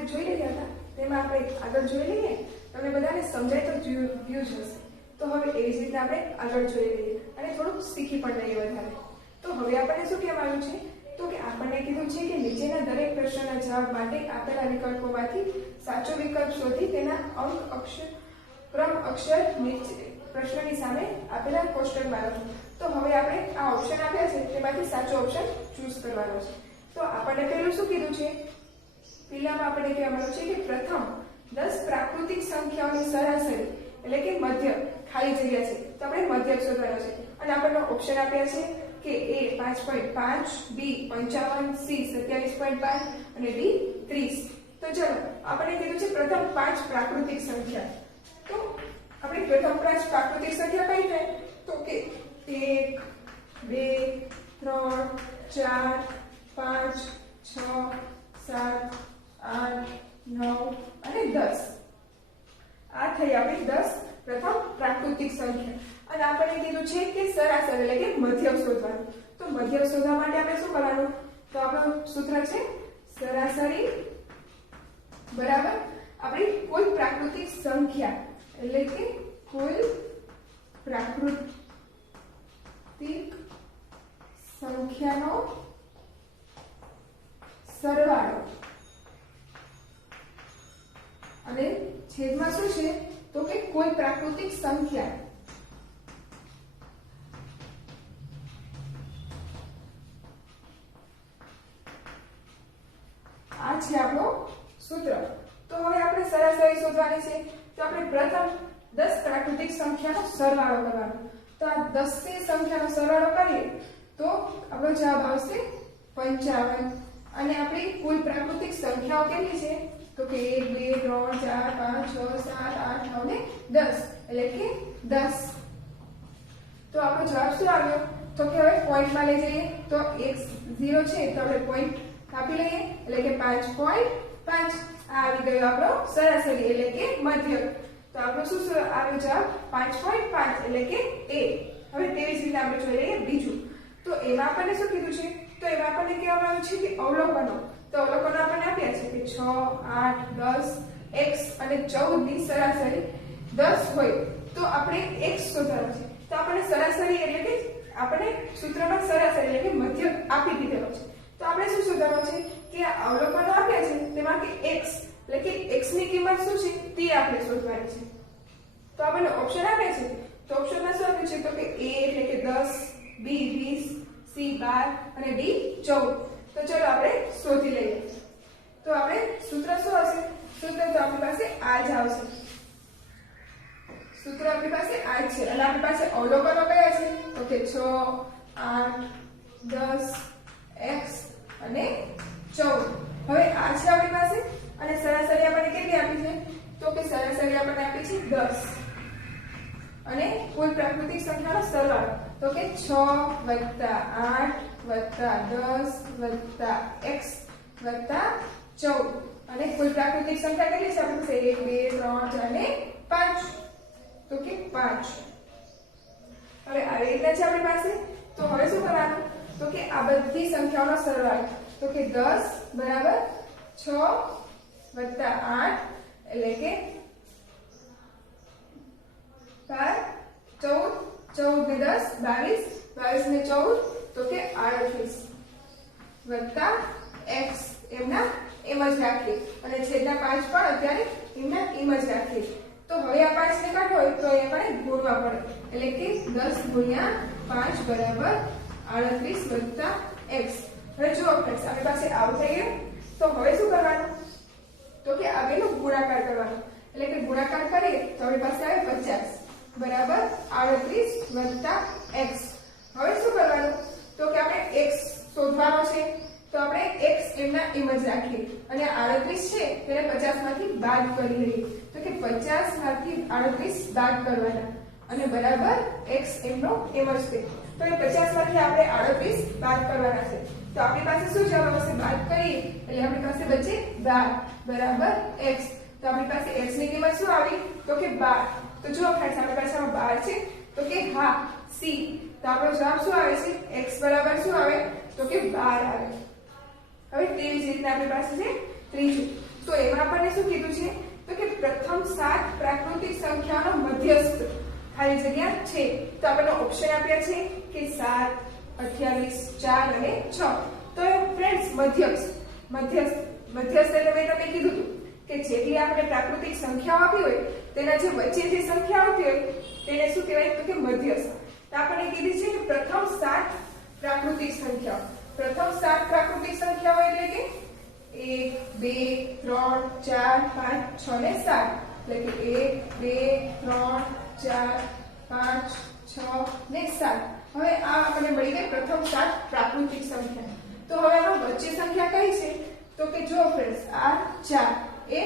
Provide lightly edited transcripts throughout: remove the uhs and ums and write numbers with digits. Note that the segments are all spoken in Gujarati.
આપણે જોઈ રહ્યા હતા તેમાં આપણે આગળ જોઈ લઈએ, તમને બધાને સમજાય તો વ્યૂ જ હશે. તો હવે એવી જ રીતે આપણે આગળ જોઈ લઈએ અને થોડુંક શીખી પણ લઈએ વધારે. તો હવે આપણને શું કહેવાનું છે, તો કે આપણને કીધું છે કે નીચેના દરેક પ્રશ્નના જવાબ માટે આપેલા વિકલ્પોમાંથી સાચો વિકલ્પ શોધી તેના અંક અક્ષર ક્રમ અક્ષર નીચે પ્રશ્નની સામે આપેલા કોષ્ટકમાં લખો. તો હવે આપણે આ ઓપ્શન આપ્યા છે તેમાંથી સાચો ઓપ્શન ચૂઝ કરવાનો છે. તો આપણને પહેલું શું કીધું છે, પહેલામાં આપણને કહેવાનું છે કે પ્રથમ 10 પ્રાકૃતિક સંખ્યાઓની સરાસરી એટલે કે મધ્ય ખાલી જગ્યા છે, તો આપણે મધ્યક શોધવાનો છે. અને આપણને ઓપ્શન આપ્યા છે કે A 5.5, B 55, C 27.5 અને D 30. તો ચલો આપણે કીધું છે પ્રથમ 5 પ્રાકૃતિક સંખ્યા. તો આપણે પ્રથમ 5 પ્રાકૃતિક સંખ્યા કઈ થાય, તો કે 1 2 3 4 5 6 7 8 9 અને 10. આ થઈ આપણી 10 પ્રથમ પ્રાકૃતિક સંખ્યા. અને આપણે કીધું છે કે સરાસરી એટલે કે મધ્યક શોધવાનું. તો મધ્યક શોધવા માટે આપણે શું કરવાનું, તો આપણું સૂત્ર છે સરાસરી બરાબર આપણી કુલ પ્રાકૃતિક સંખ્યા એટલે કે કુલ પ્રાકૃતિક સંખ્યાનો સરવાળો અને છેદમાં શું છે, તો કે કુલ પ્રાકૃતિક સંખ્યા. આ છે આપણો સૂત્ર. તો હવે આપણે સરાસરી શોધવાની છે. તો આપણે પ્રથમ 10 પ્રાકૃતિક સંખ્યાનો સરવાળો કરવાનો. તો આ 10 ની સંખ્યાનો સરવાળો કરીએ તો આપણો જવાબ આવશે 55. અને આપણી કુલ પ્રાકૃતિક સંખ્યાઓ કેટલી છે, તો કે 1 2 3 4 5 6 7 8 9 ને 10 એટલે કે 10. તો આપણો જવાબ શું આવ્યો, તો કે હવે પોઈન્ટમાં લઈ જઈએ તો 1 0 છે તો આપણે પોઈન્ટ કાપી લઈએ એટલે કે 5.5. આ આવી ગયો આપણો સરાસરી એટલે કે મધ્યક. તો આપણો શું આવ્યો જવાબ 5.5 એટલે કે A. હવે તેવી જ રીતે આપણે જોઈ લઈએ બીજું. તો એમાં આપણને શું કીધું છે, તો એમાં આપણને કહેવામાં આવ્યું છે કે અવલોકનો. તો અવલોકનો આપણને આપ્યા છે કે 6 8 10 x અને 14 ની સરાસરી 10 હોય તો આપણે x શોધવાનો છે. તો આપણને સરાસરી એટલે કે આપણે સૂત્રમાં સરાસરી એટલે કે મધ્યક આપી દીધેલો છે. તો આપણે શું શોધવાનું છે કે આ અવલોકનો આપ્યા છે તેમાં કે x એટલે કે x ની કિંમત શું છે તે આપણે શોધવાની છે. તો આપણને ઓપ્શન આપ્યા છે. તો ઓપ્શનમાં શું આપ્યું છે, તો કે A એટલે કે 10, B 20, C 12 અને D 14. તો ચલો આપણે શોધી લઈએ. તો આપણે સૂત્ર શું હશે, સૂત્ર તો આપણી પાસે આ જ આવશે. સૂત્ર આપણી પાસે આ જ છે. અને આપણી પાસે અવલોકનો કયા છે, તો કે 6 8 10 x અને 14. હવે આ છે આપણી પાસે. અને સરાસરી આપણને કેટલી આપી છે, તો કે સરાસરી આપણને આપી છે 10. અને કુલ પ્રાકૃતિક સંખ્યાનો સરવાળો તો કે 6 + 8 + 10 + x + 14. અને કુલ પ્રાકૃતિક સંખ્યા કેટલી છે આપણી પાસે, 1 2 3 4 અને 5. તો કે 5. હવે આવી રીતના છે આપણી પાસે. તો હવે શું કરવાનું, તો કે આ બધી સંખ્યાઓનો સરવાળો તો કે 10 બરાબર 6 + 8 એટલે કે 12 14 14 ને 10 22 22 ને 14 તો કે 38 વત્તા x એમના એમ જ રાખીએ અને છેદના 5 પણ અત્યારે એમના એમ જ રાખીએ. તો હવે આ 5 ને કાઢવો હોય તો એ આપણે ગુણવા પડે એટલે કે 10 × 5 બરાબર 38 વત્તા x. હવે જુઓ ફ્રેન્ડ્સ આપણી પાસે આવું થઈ ગયું. તો હવે શું કરવાનું, તો કે આ બેનો ગુણાકાર કરવાનો એટલે કે ગુણાકાર કરીએ તો આપણી પાસે આવે 50 બરાબર 38 વત્તા x. હવે શું કરવાનું, તો કે આપણે x શોધવાનો છે. તો આપણે x એમના એમ જ રાખીએ અને 38 છે તેને 50 માંથી બાદ કરી લઈએ. તો કે 50 માંથી 38 બાદ કરવાના અને બરાબર x એમનો એમ જ છે. તો એ 50 માંથી આપણે 38 બાદ કરવાના છે. તો આપણી પાસે શું જવાબ આવશે, બાદ કરીએ એટલે આપણી પાસે બચે 12 બરાબર x. તો આપણી પાસે x ની કિંમત શું આવી, તો કે 12. તો જો ફ્રેન્ડ્સ આપણી પાસે 12 છે તો કે હા C. તો આપણો જવાબ શું આવે છે, x બરાબર શું આવે, તો કે 12 આવે. હવે તેવી જ રીતના આપણી પાસે છે ત્રીજું. તો એમાં આપણને શું કીધું છે તો કે પ્રથમ 7 પ્રાકૃતિક સંખ્યાનો મધ્યસ્થ ખાલી જગ્યા છે. તો આપણને ઓપ્શન આપ્યા છે કે 7, 28, 4 અને 6. તો ફ્રેન્ડ્સ મધ્યસ્થ એટલે મેં તમને કીધું હતું કે જેટલી આપણે પ્રાકૃતિક સંખ્યાઓ આપી હોય તેના જે વચ્ચે જે સંખ્યા આવતી હોય તેને શું કહેવાય તો કે મધ્યસ્થ. તો આપણને કીધી છે કે પ્રથમ 7 પ્રાકૃતિક સંખ્યાઓ. પ્રથમ 7 પ્રાકૃતિક સંખ્યાઓ એટલે કે 1, 2, 3, 4, 5, 6 ને 7. એટલે કે 1, 2, 3, 4, 5, 6 ને 7. હવે આ આપણને મળી ગઈ પ્રથમ 7 પ્રાકૃતિક સંખ્યા. તો હવે આમાં વચ્ચે સંખ્યા કઈ છે તો કે જો ફ્રેન્ડ્સ આ 4 એ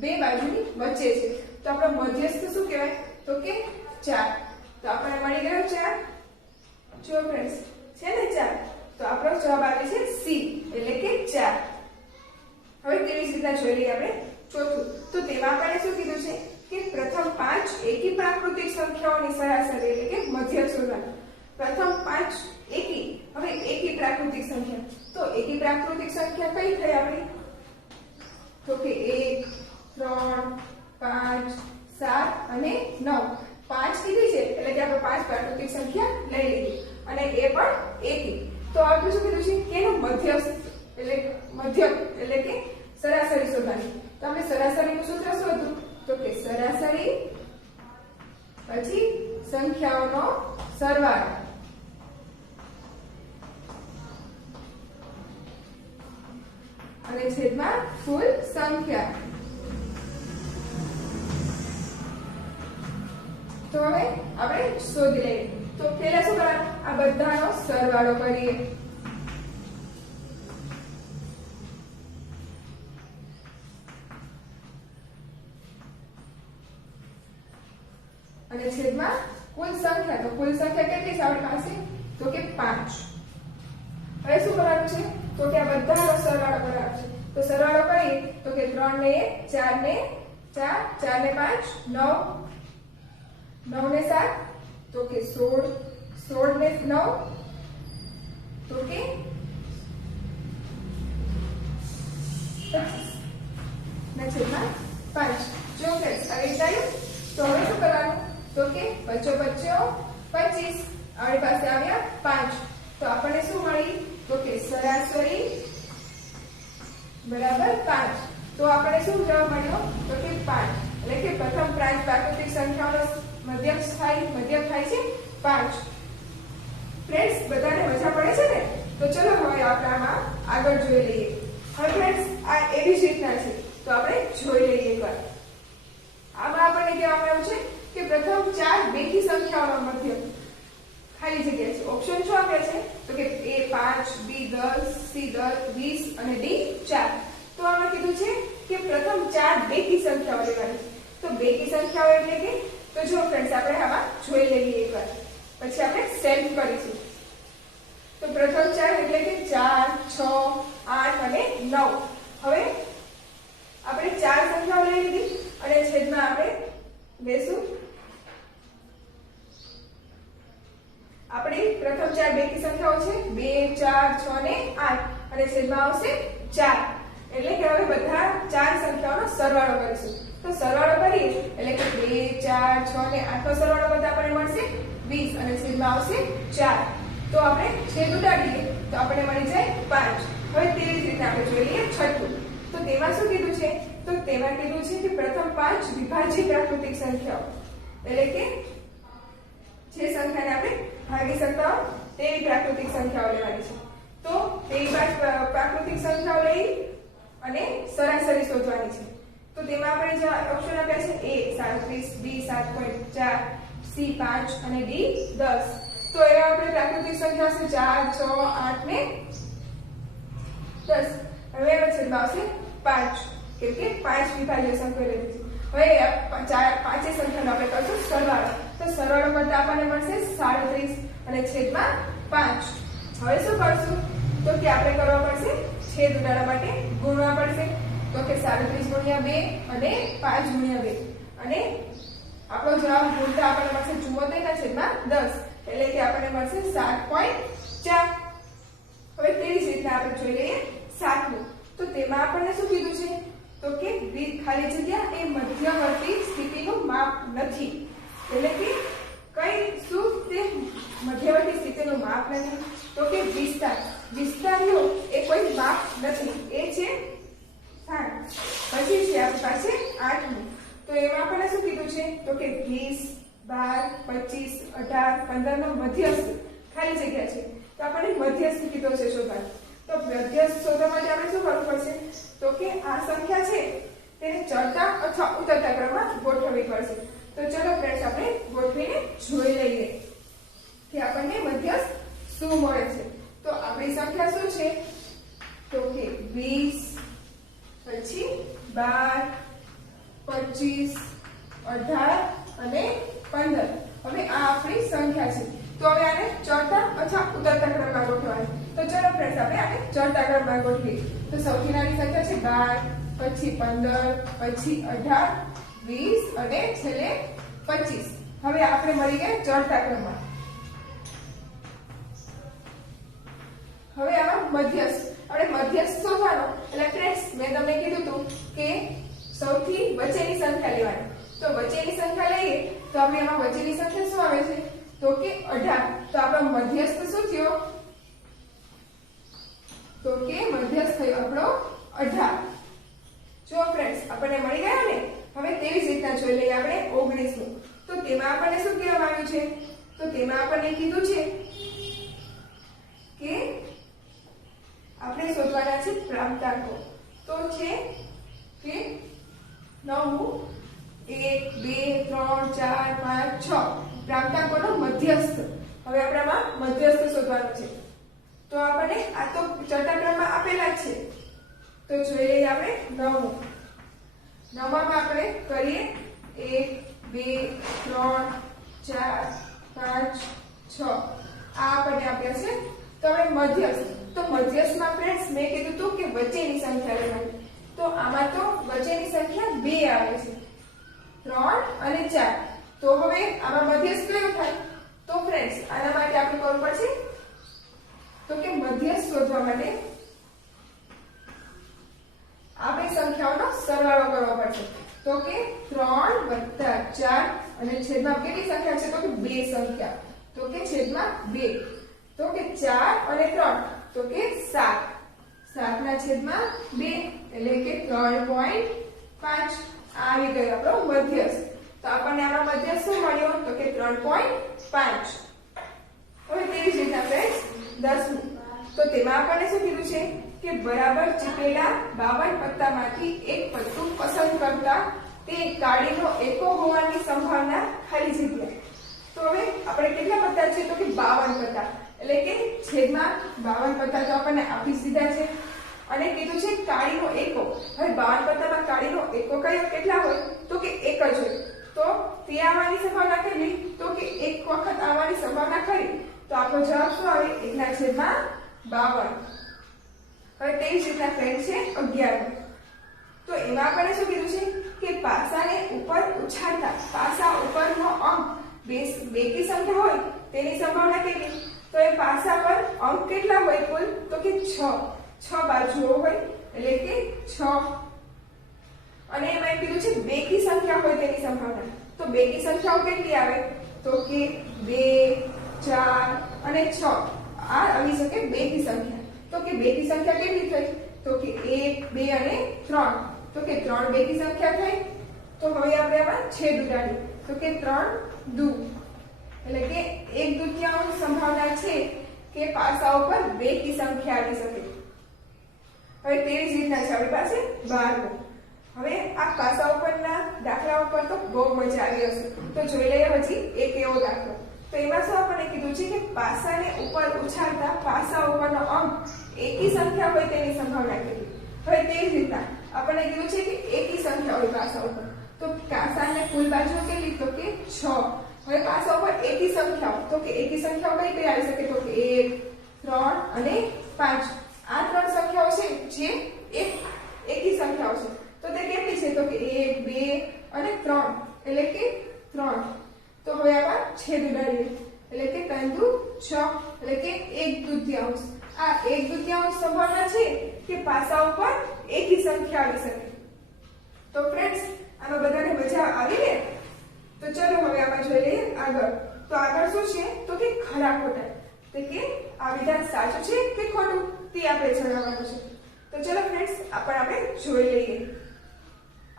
બે બાજુની વચ્ચે છે. તો આપણો મધ્યસ્થ શું કહેવાય તો કે 4. તો આપણને મળી ગયો 4. જો ફ્રેન્ડ્સ છે ને 4. તો આપણો જવાબ આવે છે સી એટલે કે 4. હવે તેવી જ રીતના જોઈ લઈએ આપણે ચોથું. તો તેમાં આપણને શું કીધું છે કે પ્રથમ 5 એકી પ્રાકૃતિક સંખ્યાઓની સરાસરી એટલે કે મધ્યક શોધવાનું. પ્રથમ 5 એકી. હવે એકી પ્રાકૃતિક સંખ્યા. તો એકી પ્રાકૃતિક સંખ્યા કઈ થઈ આપણી તો કે 1, 3, 5, 7 અને 9. 5 કીધી છે એટલે કે આપણે 5 પ્રાકૃતિક સંખ્યા લઈ લીધી અને એ પણ એકી. તો આપણે શું કીધું છે કે એનું મધ્યસ્થ એટલે મધ્યક એટલે કે સરાસરી શોધવાની. તો આપણે સરાસરીનું સૂત્ર શું હતું તો કે સરાસરી પછી સંખ્યાઓનો સરવાળો અને છેદમાં કુલ સંખ્યા. તો હવે આપણે શોધી લઈએ. તો પહેલા શું કરવાનું આ બધાનો સરવાળો કરીએ. અને છેદમાં કુલ સંખ્યા. તો કુલ સંખ્યા કેટલી છે આપણી પાસે તો કે 5. હવે શું કરવાનું છે તો કે આ બધાનો સરવાળો કરવાનો છે. તો સરવાળો કરીએ તો કે 3 ને 1 4 ને 4 4 ને 5 9 9 ને 7 તો કે 16 16 ને 9 તો કે 25 ને છેદમાં 5. જો ફ્રેન્ડ્સ આવી થયું. તો હવે શું કરવાનું તો કે 25 25 આપણી પાસે આવ્યા 5. તો આપણને શું મળી તો કે સરાસરી બરાબર 5. તો આપણે શું જવાબ મળ્યો તો કે 5. એટલે કે પ્રથમ 5 પ્રાકૃતિક સંખ્યાઓનો મધ્યક થાય છે 5. ફ્રેન્ડ્સ બધાને મજા પડે છે ને. તો ચલો હવે આપણે આમાં આગળ જોઈ લઈએ. હવે ફ્રેન્ડ્સ આ એવી જ રીતના છે. તો આપણે જોઈ લઈએ એકવાર. આમાં આપણને કહેવામાં આવ્યું છે કે પ્રથમ 4 બેકી સંખ્યાઓનો મધ્યક ખાલી જગ્યા છે. ઓપ્શન શું આપ્યા છે તો કે A 5, B 10, C 20 અને D 4. તો આમાં કીધું છે કે પ્રથમ 4 બેકી સંખ્યાઓ લેવાની. તો બેકી સંખ્યાઓ એટલે કે તો જો ફ્રેન્ડ્સ આપણે આમાં જોઈ લઈએ એકવાર. પછી આપણે સેટ કરીશું. તો પ્રથમ 4 એટલે કે 4, 6, 8 અને 9. હવે આપણે 4 સંખ્યાઓ લઈ લીધી અને છેદમાં આપણે લેશું આપણી પ્રથમ 4 બેકી સંખ્યાઓ છે 2, 4, 6 અને 8 અને છેદમાં આવશે 4. એટલે કે હવે બધા 4 સંખ્યાઓનો સરવાળો કરીશું. તો સરવાળો કરીએ એટલે કે 2, 4, 6 અને 8 નો સરવાળો બધા આપણને મળશે 20 અને છેદમાં આવશે 4. તો આપણે છેદ ઉડાડીએ તો આપણને મળી જાય 5. હવે તેવી જ રીતે આપણે જોઈએ છઠ્ઠું. તો તેમાં શું કીધું છે તો તેમાં કીધું છે કે પ્રથમ 5 વિભાજ્ય પ્રાકૃતિક સંખ્યાઓ એટલે કે જે સંખ્યાને આપણે ભાગી શકતા હોય તેવી પ્રાકૃતિક સંખ્યાઓ લેવાની છે. તો તેવી પ્રાકૃતિક સંખ્યાઓ લઈ અને સરાસરી શોધવાની છે. તો તેમાં આપણે જે ઓપ્શન આપ્યા છે A 37, B 7.4, C 5 અને D 10. તો એવા આપણે પ્રાકૃતિક સંખ્યા છે 4, 6, 8 ને 10. હવે છેદમાં આવશે 5 કેમ કે 5 વિભાજ્ય સંખ્યા લીધી છે. હવે પાંચે સંખ્યાનો આપણે કરશું સરવાળો. તો સરવાળો કરતા આપણને મળશે 37 અને છેદમાં 5. હવે શું કરશું તો કે આપણે કરવા પડશે છેદ ઉડાડવા માટે ગુણવા પડશે. તો કે 37 ગુણ્યા 2 અને 5 ગુણ્યા 2 અને આપણો જવાબ ગુણતા આપણને મળશે 74 ના છેદમાં 10 એટલે કે આપણને મળશે 7.4. હવે તેવી જ રીતના આપણે જોઈ લઈએ 7મું. તો તેમાં આપણને શું કીધું છે તો માપ નથી, એ છે 7. પછી છે આપણી પાસે 8મું. તો એમાં આપણને શું કીધું છે તો કે 20, 12, 25, 18, 15 નો મધ્યસ્થ ખાલી જગ્યા છે. તો આપણને મધ્યસ્થ કીધો છે શોધવાનો. તો મધ્યસ્થ શોધવા માટે આપણે શું કરવું પડશે તો કે આ સંખ્યા છે તેને ચડતા અથવા ઉતરતા ક્રમમાં ગોઠવવી પડશે. તો ચલો ફ્રેન્ડ્સ આપણે ગોઠવીને જોઈ લઈએ કે આપણને મધ્યસ્થ શું મળે છે. તો આપણી સંખ્યા શું છે તો કે 20, પછી 12, 25, 18 અને 15. હવે આ આપણી સંખ્યા છે. તો હવે આને ચડતા અથવા ઉતરતા ક્રમમાં ગોઠવવાની. તો ચલો ફ્રેન્ડ્સ આપણે આને ચડતા ક્રમમાં ગોઠવીએ. તો સૌથી નાની સંખ્યા છે 12, પછી 15, પછી 18, 20 અને છેલ્લે 25. હવે આપણે મળી ગયા ચડતા ક્રમમાં. હવે આમાં મધ્યસ્થ, આપણે મધ્યસ્થ શોધવાનો એટલે ફ્રેન્ડ્સ મેં તમને કીધું હતું કે સૌથી વચ્ચેની સંખ્યા લેવાની. તો વચ્ચેની સંખ્યા લઈએ તો આપણે આમાં વચ્ચેની સંખ્યા શું આવે છે તો કે 18. તો આપણો મધ્યસ્થ શું થયો તો કે મધ્યસ્થ થયો આપણો 18. જો ફ્રેન્ડ્સ આપણને મળી ગયા ને. હવે તેવી જ રીતના જોઈ લઈએ આપણે 19મું. તો તેમાં આપણને શું કહેવામાં આવ્યું છે તો તેમાં આપણને કીધું છે કે આપણે શોધવાના છે પ્રાપ્તાંકો. તો છે કે 9, 1, 2, 3, 4, 5, 6 પ્રાપ્તાંકોનો મધ્યસ્થ. હવે આપણામાં મધ્યસ્થ શોધવાનું છે. તો આપણને આ તો ચડતા ક્રમમાં આપેલા જ છે. તો જોઈ લઈએ આપણે 9મું. 9માં આપણે કરીએ 1, 2, 3, 4, 5, 6 આ આપણને આપ્યા છે. તો હવે મધ્યસ્થ. તો મધ્યસ્થમાં ફ્રેન્ડ્સ મેં કીધું હતું કે વચ્ચેની સંખ્યા લેવાની. તો આમાં તો વચ્ચેની સંખ્યા 2 આવે છે, 3 અને 4. તો હવે આમાં મધ્યસ્થ કયો થાય તો ફ્રેન્ડ્સ આના માટે આપણે કરવું પડશે તો કે મધ્યસ્થ શોધવા માટે આપણે સંખ્યાઓનો સરવાળો કરવો પડશે. તો કે 3 + 4 અને છેદમાં કેટલી સંખ્યા છે તો કે 2 સંખ્યા. તો કે છેદમાં 2. તો કે 4 અને 3 તો કે 7. 7 ના છેદમાં 2 એટલે કે 3.5. આવી ગયો આપણો મધ્યસ્થ. તો આપણને આમાં મધ્યસ્થ શું મળ્યો તો કે 3.5. હવે તેવી જ રીતના ફ્રેન્ડ્સ 10મું. તો તેમાં આપણને શું કીધું છે કે બરાબર ચીપેલા 52 પત્તામાંથી એક પત્તું પસંદ કરતા તે કાળીનો એકો હોવાની સંભાવના ખાલી જગ્યા. તો હવે આપણે કેટલા પત્તા છે તો કે 52 પત્તા. એટલે કે છેદમાં 52 પત્તા તો આપણને આપી દીધા છે અને કીધું છે કાળીનો એકો. હવે 52 પત્તામાં કાળીનો એકો કયો કેટલા હોય તો કે એક જ હોય. તો તે આવવાની સંભાવના કેટલી તો કે એક વખત આવવાની સંભાવના ખરી. તો આપણો જવાબ શું આવે 1/52. હવે તેવી જ રીતના ફ્રેન્ડ છે 11. તો એમાં આપણને શું કીધું છે કે પાસાને ઉપર ઉછાળતા પાસા ઉપરનો અંક બેકી સંખ્યા હોય તેની સંભાવના કેટલી. તો એ પાસા પર અંક કેટલા હોય કુલ તો કે 6 બાજુઓ હોય એટલે કે 6. અને એમાં કીધું છે બેકી સંખ્યા હોય તેની સંભાવના. તો બેકી સંખ્યાઓ કેટલી આવે તો કે 2, 4 અને 6 આ આવી શકે બેકી સંખ્યા. તો કે બેકી સંખ્યા કેટલી થઈ તો કે 1, 2 અને 3. તો કે 3 બેકી સંખ્યા થઈ. તો હવે આપણે આમાં છેદ ઉડાડીએ તો કે 3 દુ એટલે કે 1/2 સંભાવના છે કે પાસા ઉપર બેકી સંખ્યા આવી શકે. હવે તેવી જ રીતના છે આપણી પાસે 12મું. હવે આ પાસા ઉપરના દાખલા ઉપર તો બહુ મજા આવી હશે. તો જોઈ લઈએ હજી એક એવો દાખલો. તો એમાં શું આપણને કીધું છે કે પાસાને ઉપર ઉછાળતા પાસા ઉપરનો અંક એકી સંખ્યા હોય તેની સંભાવના કેટલી. હવે તે જ રીતના આપણને કીધું છે કે એકી સંખ્યા હોય પાસા ઉપર. તો પાસાને કુલ બાજુઓ કેટલી તો કે 6. હવે પાસા ઉપર એકી સંખ્યાઓ તો કે એકી સંખ્યાઓ કઈ કઈ આવી શકે તો કે 1, 3 અને 5. આ ત્રણ સંખ્યાઓ છે જે એકી સંખ્યાઓ છે. તો તે કેટલી છે તો કે 1, 2 અને 3 એટલે કે 3. તો હવે આમાં છેદ ઉડાડીએ એટલે કે 3 દુ 6 એટલે કે 1/2. આ 1/2 સંભાવના છે કે પાસા ઉપર એકી સંખ્યા આવી શકે. તો ફ્રેન્ડ્સ આમાં બધાને મજા આવી ને. તો ચલો હવે આમાં જોઈ લઈએ આગળ. તો આગળ શું છે તો કે ખરા ખોટા. તો કે આ વિધાન સાચું છે કે ખોટું. તે આપણે જણાવવાનું છે. તો ચલો ફ્રેન્ડ્સ, આપણે જોઈ લઈએ.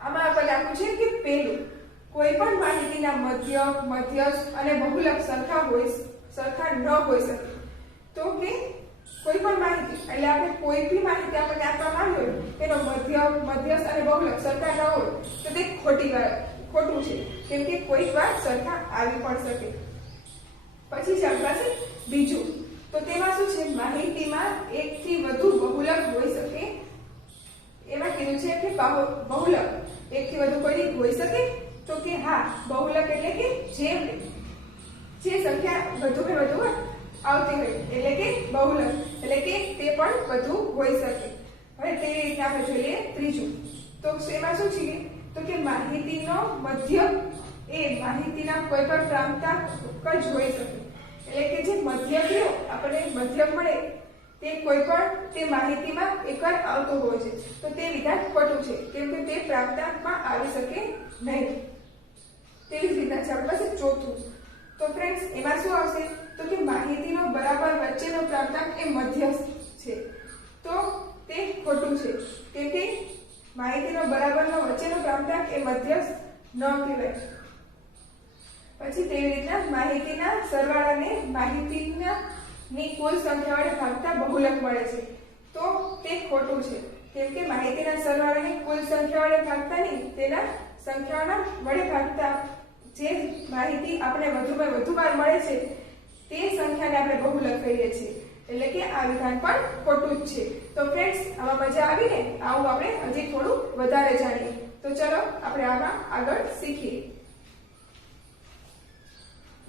આમાં આપણે આપ્યું છે કે પહેલું, કોઈ પણ માહિતીના મધ્ય, મધ્યસ્થ અને બહુલક સરખા ન હોઈ શકે. તો કે કોઈ પણ માહિતી એટલે આપણે કોઈ બી માહિતી આપણને આપવામાં આવી હોય તેનો મધ્ય, મધ્યસ્થ અને બહુલક સરખા ન હોય તો તે ખોટું છે, કેમ કે કોઈક વાર સરખા આવી પણ શકે. પછી છે આપણી પાસે બીજું, તો તેમાં શું છે, માહિતીમાં એકથી વધુ બહુલક હોઈ શકે. એમાં કીધું છે કે બહુલક એકથી વધુ કોઈ હોઈ શકે. તો કે હા, બહુલક એટલે કે જે સંખ્યા વધુ કે વધુ આવતી હોય એટલે કે બહુલક, એટલે કે તે પણ વધુ હોઈ શકે. હવે તે રીતે આપણે જોઈ લઈએ ત્રીજું. તો એમાં શું છે, તો કે માહિતીનો મધ્ય એ માહિતીના કોઈ પણ પ્રાંતાંક જ હોઈ શકે. એટલે કે જે મધ્ય કયો આપણે મધ્ય મળે તે કોઈ પણ તે માહિતીમાં એકવાર આવતો હોય છે, તો તે વિધાન ખોટું છે, કેમ કે તે પ્રાંતાંકમાં આવી શકે નહીં. તેવી જ રીતના છે આપણી પાસે ચોથું. તો ફ્રેન્ડ્સ, એમાં શું આવશે, તો કે માહિતીનો બરાબર વચ્ચેનો પ્રાંતાંક એ મધ્યસ્થ છે. તો તે ખોટું છે, કેમ કે માહિતીનો બરાબરનો વચ્ચેનો પ્રાંતાંક એ મધ્યસ્થ ન કહેવાય. પછી તેવી રીતના માહિતીના સરવાળાને માહિતીની કુલ સંખ્યા વડે ભાગતા બહુલક મળે છે. તો તે ખોટું છે, કેમ કે માહિતીના સરવાળાને કુલ સંખ્યા વડે ભાગતા નહીં, તેના સંખ્યાઓના વડે ભાગતા જે માહિતી આપણે વધુ વાર મળે છે તે સંખ્યાને આપણે બહુલક કહીએ છીએ. એટલે કે આ વિધાન પણ ખોટું જ છે. તો ફ્રેન્ડ્સ, આમાં મજા આવી ને? આવું આપણે હજી થોડું વધારે જાણીએ. તો ચલો આપણે આમાં આગળ શીખીએ.